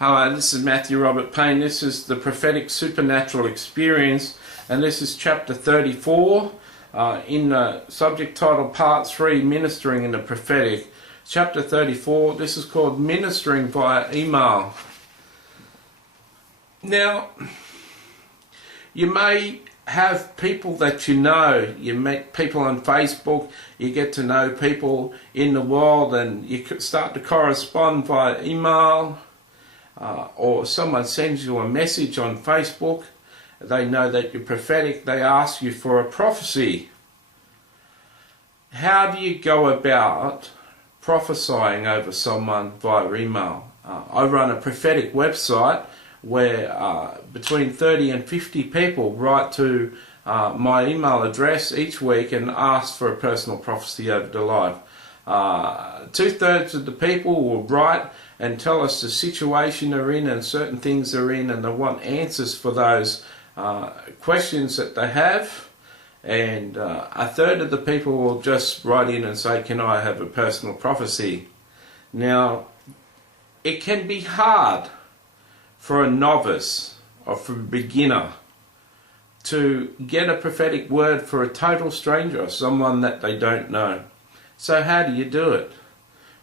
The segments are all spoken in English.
Hello, this is Matthew Robert Payne. This is the Prophetic Supernatural Experience, and this is chapter 34 in the subject title Part 3, Ministering in the Prophetic. Chapter 34, this is called Ministering via Email. Now, you may have people that you know. You meet people on Facebook, you get to know people in the world, and you could start to correspond via email. Or someone sends you a message on Facebook, they know that you're prophetic, they ask you for a prophecy. How do you go about prophesying over someone via email? I run a prophetic website where between 30 and 50 people write to my email address each week and ask for a personal prophecy over their life. 2/3 of the people will write and tell us the situation they're in and certain things they're in, and they want answers for those questions that they have. And 1/3 of the people will just write in and say, can I have a personal prophecy? Now, it can be hard for a novice or for a beginner to get a prophetic word for a total stranger or someone that they don't know. So how do you do it?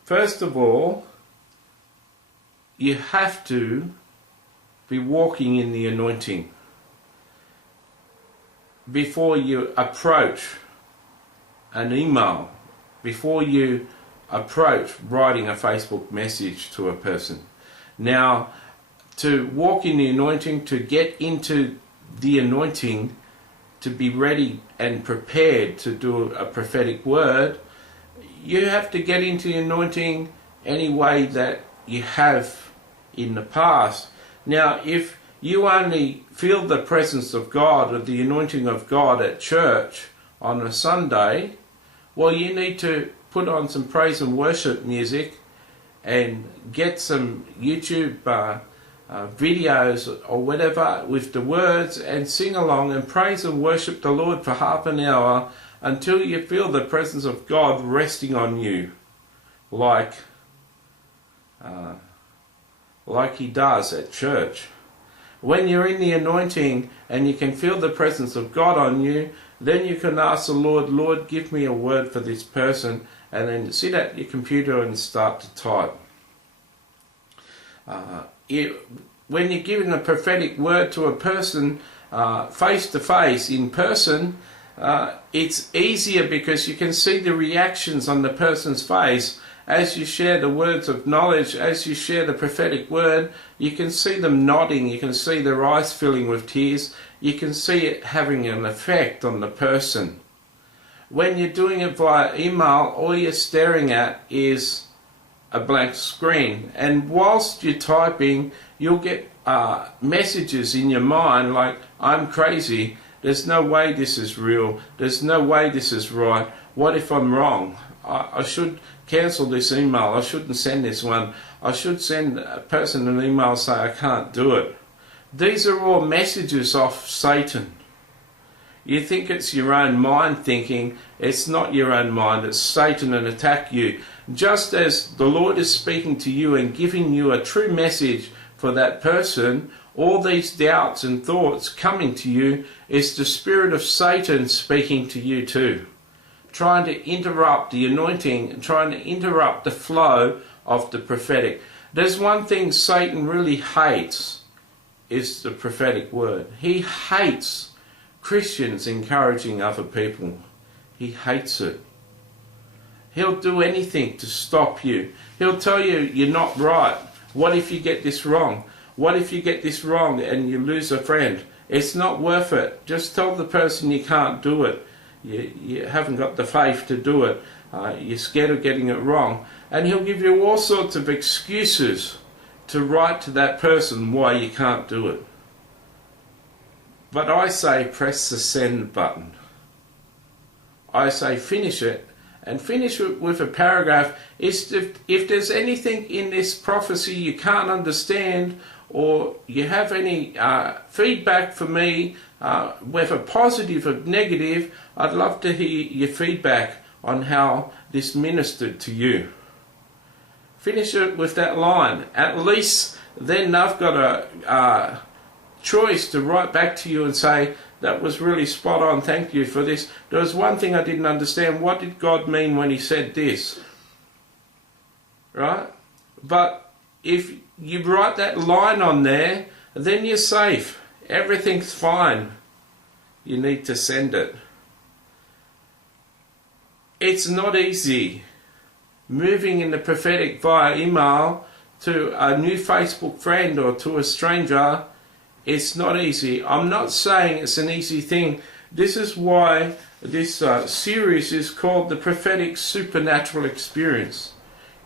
First of all, you have to be walking in the anointing before you approach an email, before you approach writing a Facebook message to a person. Now, to walk in the anointing, to get into the anointing, to be ready and prepared to do a prophetic word, you have to get into the anointing any way that you have in the past. Now, if you only feel the presence of God or the anointing of God at church on a Sunday, well, you need to put on some praise and worship music and get some YouTube videos or whatever with the words and sing along and praise and worship the Lord for half an hour until you feel the presence of God resting on you like He does at church. When you're in the anointing and you can feel the presence of God on you, then you can ask the Lord, Lord, give me a word for this person, and then sit at your computer and start to type. When you're giving a prophetic word to a person face to face, in person, it's easier because you can see the reactions on the person's face as you share the words of knowledge, as you share the prophetic word. You can see them nodding, you can see their eyes filling with tears, you can see it having an effect on the person. When you're doing it via email, all you're staring at is a blank screen, and whilst you're typing, you'll get messages in your mind like, I'm crazy, there's no way this is real, there's no way this is right, what if I'm wrong? I should cancel this email, I shouldn't send this one, I should send a person an email saying I can't do it. These are all messages off Satan. You think it's your own mind thinking, it's not your own mind, it's Satan and attack you. Just as the Lord is speaking to you and giving you a true message for that person, all these doubts and thoughts coming to you is the spirit of Satan speaking to you too, trying to interrupt the anointing and trying to interrupt the flow of the prophetic. There's one thing Satan really hates, is the prophetic word. He hates Christians encouraging other people. He hates it. He'll do anything to stop you. He'll tell you you're not right. What if you get this wrong? What if you get this wrong and you lose a friend? It's not worth it. Just tell the person you can't do it. You haven't got the faith to do it. You're scared of getting it wrong. And he'll give you all sorts of excuses to write to that person why you can't do it. But I say press the send button. I say finish it, and finish it with a paragraph. If there's anything in this prophecy you can't understand, or you have any feedback for me, whether positive or negative, I'd love to hear your feedback on how this ministered to you. Finish it with that line. At least then they've got a choice to write back to you and say, that was really spot on, thank you for this. There was one thing I didn't understand. What did God mean when he said this? Right? But if you write that line on there, then you're safe. Everything's fine. You need to send it. It's not easy. Moving in the prophetic via email to a new Facebook friend or to a stranger, it's not easy. I'm not saying it's an easy thing. This is why this series is called the Prophetic Supernatural Experience.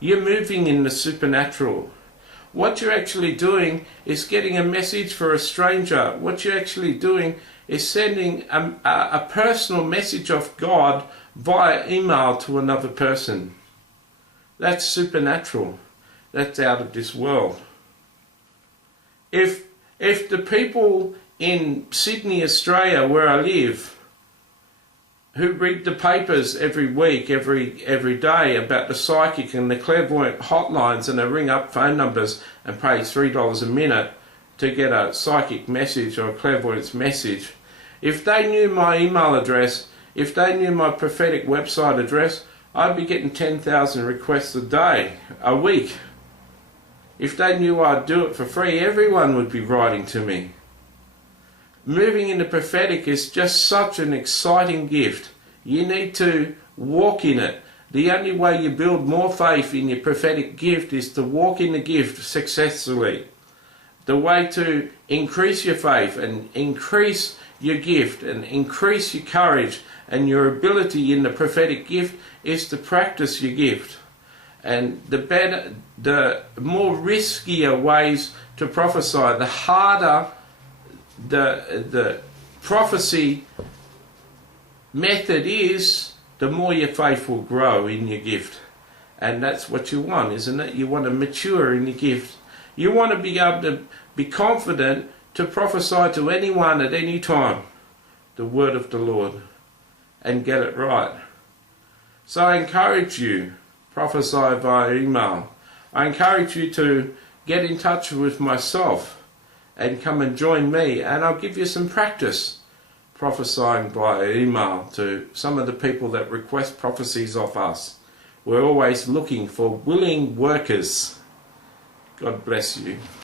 You're moving in the supernatural. What you're actually doing is getting a message for a stranger. What you're actually doing is sending a personal message of God via email to another person. That's supernatural. That's out of this world. If the people in Sydney, Australia, where I live, who read the papers every week, every day about the psychic and the clairvoyant hotlines, and they ring up phone numbers and pay $3 a minute to get a psychic message or a clairvoyance message, if they knew my email address, if they knew my prophetic website address, I'd be getting 10,000 requests a week. If they knew I'd do it for free, everyone would be writing to me. Moving in the prophetic is just such an exciting gift. You need to walk in it. The only way you build more faith in your prophetic gift is to walk in the gift successfully. The way to increase your faith and increase your gift and increase your courage and your ability in the prophetic gift is to practice your gift. And the more riskier ways to prophesy, the harder the prophecy method is, the more your faith will grow in your gift. And that's what you want, isn't it? You want to mature in your gift. You want to be able to be confident to prophesy to anyone at any time the word of the Lord and get it right. So I encourage you, prophesy via email. I encourage you to get in touch with myself and come and join me, and I'll give you some practice prophesying via email to some of the people that request prophecies of us. We're always looking for willing workers. God bless you.